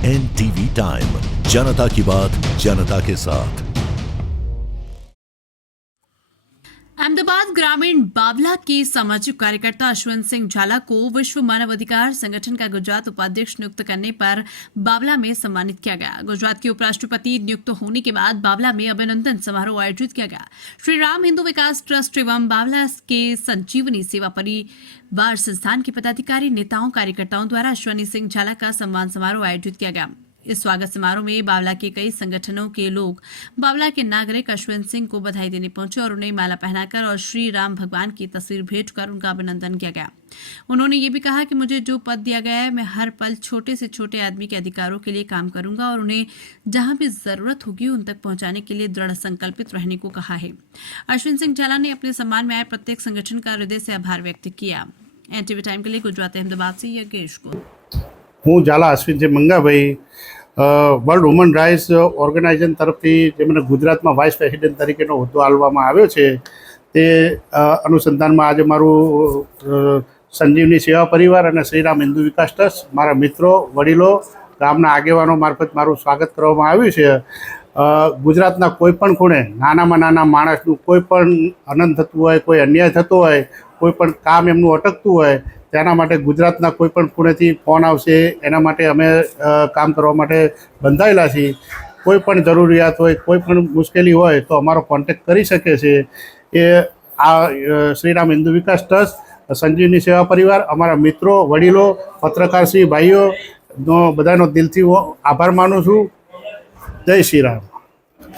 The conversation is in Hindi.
NTV टाइम, जनता की बात जनता के साथ। अहमदाबाद ग्रामीण बावला के सामाजिक कार्यकर्ता अश्विन सिंह झाला को विश्व मानव अधिकार संगठन का गुजरात उपाध्यक्ष नियुक्त करने पर बावला में सम्मानित किया गया। गुजरात के उपराष्ट्रपति नियुक्त होने के बाद बावला में अभिनंदन समारोह आयोजित किया गया। श्री राम हिंदू विकास ट्रस्ट एवं बावला के संजीवनी सेवा परिवार संस्थान के पदाधिकारी, नेताओं, कार्यकर्ताओं द्वारा अश्विन सिंह झाला का सम्मान समारोह आयोजित किया गया। इस स्वागत समारोह में बावला के कई संगठनों के लोग बावला के नागरिक अश्विन सिंह को बधाई देने पहुंचे और उन्हें माला पहनाकर और श्री राम भगवान की तस्वीर भेंट कर उनका अभिनंदन किया गया। उन्होंने ये भी कहा कि मुझे जो पद दिया गया है, मैं हर पल छोटे से छोटे आदमी के अधिकारों के लिए काम करूंगा और उन्हें जहां भी जरूरत होगी उन तक पहुंचाने के लिए दृढ़ संकल्पित रहने को कहा है। अश्विन सिंह झाला ने अपने सम्मान में आए प्रत्येक संगठन का हृदय से आभार व्यक्त किया। एनटीवी टाइम के लिए गुजरात अहमदाबाद से यज्ञेश को। हूँ झाला अश्विनजी मंगाभाई વર્લ્ડ વુમન રાઇટ્સ ઓર્ગેનાઇઝેશન તરફથી જેમને ગુજરાતમાં વાઇસ પ્રેસિડેન્ટ તરીકેનો હોદ્દો આપવામાં આવ્યો છે તે અનુસંધાનમાં આજે મારું સંજીવની સેવા પરિવાર અને શ્રીરામ હિન્દુ વિકાસ ટ્રસ્ટ, મારા મિત્રો, વડીલો, ગામના આગેવાનો મારફત મારું સ્વાગત કરવામાં આવ્યું છે। ગુજરાતના કોઈપણ ખૂણે નાનામાં નાના માણસનું કોઈ પણ અનંત થતું હોય, કોઈ અન્યાય થતો હોય, કોઈ પણ કામ એમનું અટકતું હોય તેના માટે ગુજરાતના કોઈ પણ ખૂણેથી ફોન આવશે, એના માટે અમે કામ કરવા માટે બંધાયેલા છીએ। કોઈ પણ જરૂરિયાત હોય, કોઈ પણ મુશ્કેલી હોય તો અમારો કોન્ટેક્ટ કરી શકે છે। એ આ શ્રીરામ હિન્દુ વિકાસ ટ્રસ્ટ, સંજીવની સેવા પરિવાર, અમારા મિત્રો, વડીલો, પત્રકારશ્રી ભાઈઓનો બધાનો દિલથી આભાર માનું છું। જય શ્રી રામ।